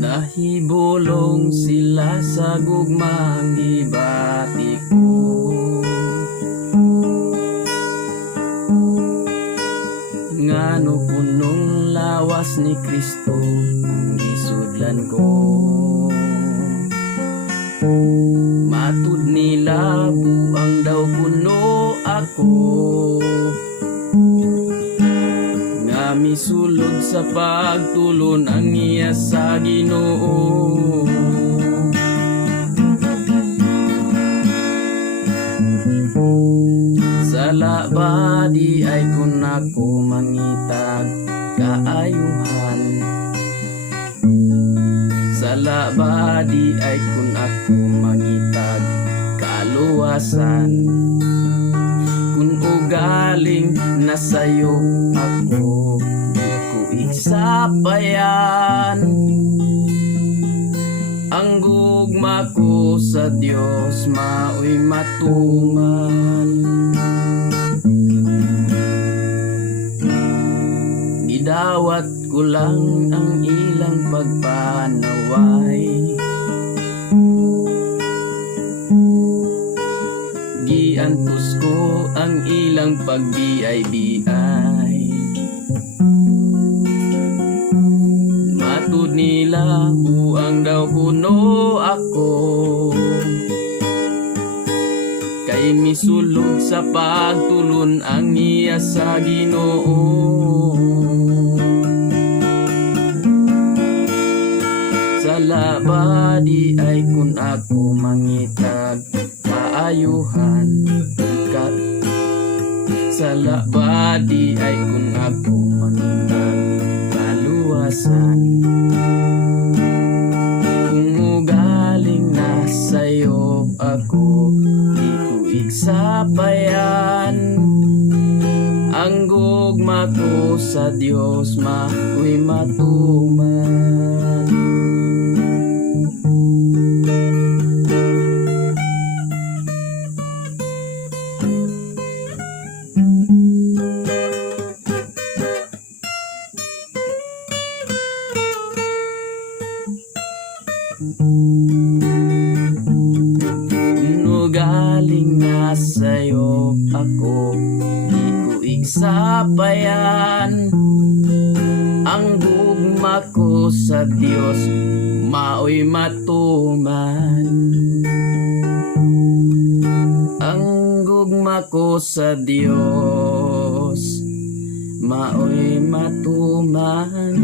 Nahibulong sila sa gugmang gibati ko, ngano punong lawas ni Kristo ang gisudlan ko. Matud nila buang daw kuno ako, nga misulod sa pagtulon ang iya sa Ginoo. Sala ba di ay kun ako mangitag kaayuhan, sala ba di ay kun ako mangitag kaluwasan, kun ugaling nasayo ako di ko isapayan, ang gugma ko sa Dios maoy matuman. Gidawat ko lang ang ilang pagpanaway, giantos ko ang ilang pagbiay-biay. Matud nila buang daw kuno ako, kay misulod sa pagtulon ang iya sa Ginoo. Sala ba di ay kun ako mangitag kaayuhan, sala ba di ay kun ako mangitag kaluwasan, kung ugaling nasayo ako di ko igsapayan, ang gugma ko sa Dios maoy matuman. Kung galing na sa'yo ako, di ko igsapayan, ang gugma ko sa Dios maoy matuman. Ang gugma ko sa Dios maoy matuman.